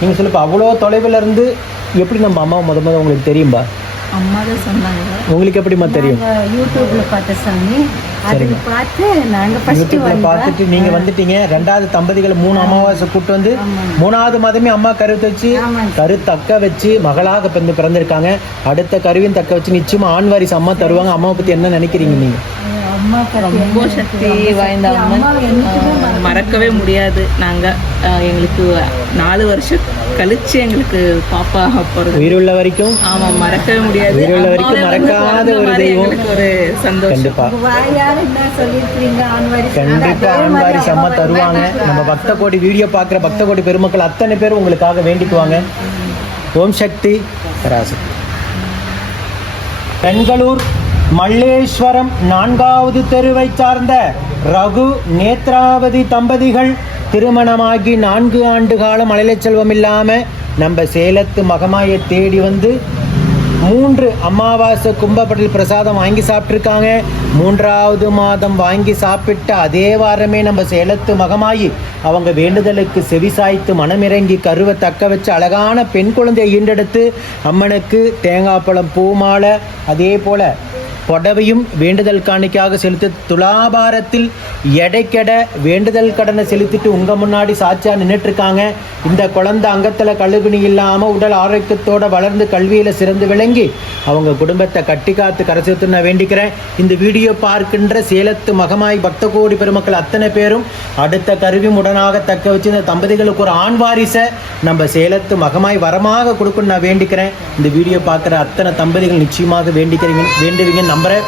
நீங்கள் சொல்லுப்பா, அவ்வளோ தொலைவில் இருந்து எப்படி நம்ம அம்மா உங்களுக்கு தெரியும்பா? அம்மா தான் சொன்னாங்க. உங்களுக்கு எப்படிம்மா தெரியும்? யூடியூப்ல பார்த்த சாமி, அதில் பார்த்து நாங்கள் யூடியூப்ல பார்த்துட்டு நீங்கள் வந்துட்டீங்க. 2வது தம்பதிகள் 3 அமாவாசை கூப்பிட்டு வந்து 3வது மாதமே அம்மா கரு தக்க வச்சு மகளாக பிறந்திருக்காங்க. அடுத்த கருவியும் தக்க வச்சு நிச்சயமா ஆண் வாரிசு அம்மா தருவாங்க. அம்மாவை பற்றி என்ன நினைக்கிறீங்க நீங்கள்? ரொம்ப சக்தி வாய்ந்த மறக்கவே முடியாது. நாங்கள் எங்களுக்கு 4 வருஷம் கழிச்சு எங்களுக்கு பாப்பா பிறகு உயிருள்ள வரைக்கும் மறக்கவே முடியாது. உயிருள்ள வரைக்கும் மறக்காத ஒரு தெய்வம். ஒரு சந்தோஷம். கண்டிப்பா ஆண் வாரிசு அம்மா தருவாங்க. நம்ம பக்த கோடி வீடியோ பார்க்குற பக்த கோடி பெருமக்கள் அத்தனை பேரும் உங்களுக்காக வேண்டிக்குவாங்க. ஓம் சக்தி பராசக்தி. பெங்களூர் மல்லேஸ்வரம் 4வது தெருவை சார்ந்த ரகு நேத்ராவதி தம்பதிகள் திருமணமாகி 4 ஆண்டு காலம் மழலை செல்வம் இல்லாமல் நம்ம சேலத்து மகமாயை தேடி வந்து 3 அமாவாசை கும்பப்படல் பிரசாதம் வாங்கி சாப்பிட்ருக்காங்க. 3வது மாதம் வாங்கி சாப்பிட்டு அதே வாரமே நம்ம சேலத்து மகமாயி அவங்க வேண்டுதலுக்கு செவிசாய்த்து மனமிறங்கி கருவை தக்க வச்சு அழகான பெண் குழந்தையை ஈண்டெடுத்து அம்மனுக்கு தேங்காய் பழம் பூமாலை அதே போல் புடவையும் வேண்டுதல் காணிக்காக செலுத்தி துலாபாரத்தில் எடைக்கெட வேண்டுதல் கடனை செலுத்திட்டு உங்கள் முன்னாடி சாட்சியாக நின்றுட்டுருக்காங்க. இந்த குழந்தை அங்கத்தில் கழுகுனி இல்லாமல் உடல் ஆரோக்கியத்தோடு வளர்ந்து கல்வியில் சிறந்து விளங்கி அவங்க குடும்பத்தை கட்டி காத்து கரை சேர்த்து நான் வேண்டிக்கிறேன். இந்த வீடியோ பார்க்கின்ற சேலத்து மகமாய் பக்த கோடி பெருமக்கள் அத்தனை பேரும் அடுத்த கருவி உடனாக தக்க வச்சு இந்த தம்பதிகளுக்கு ஒரு ஆண் வாரிசை நம்ம சேலத்து மகமாய் வரமாக கொடுக்கணும்னு நான் வேண்டிக்கிறேன். இந்த வீடியோ பார்க்குற அத்தனை தம்பதிகள் நிச்சயமாக வேண்டுவீங்க நம்புறேன்.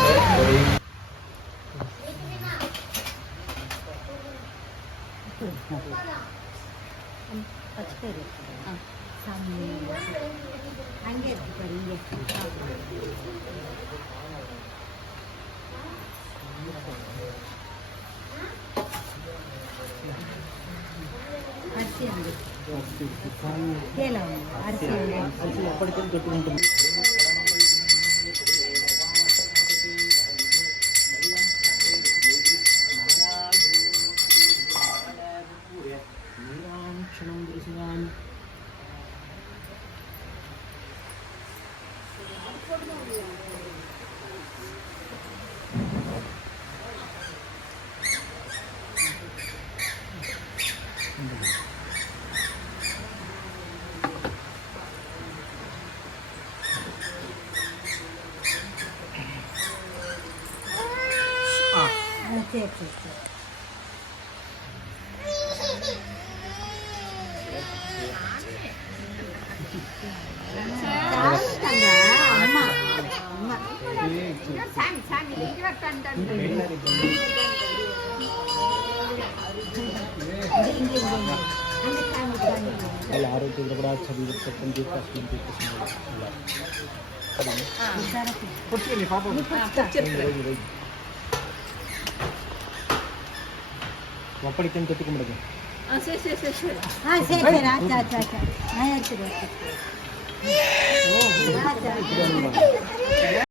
ಒಪ್ಪಡಿಕೆ ಕಟ್ಟಿಕೊಂಡ್ಬಿಡುತ್ತೆ.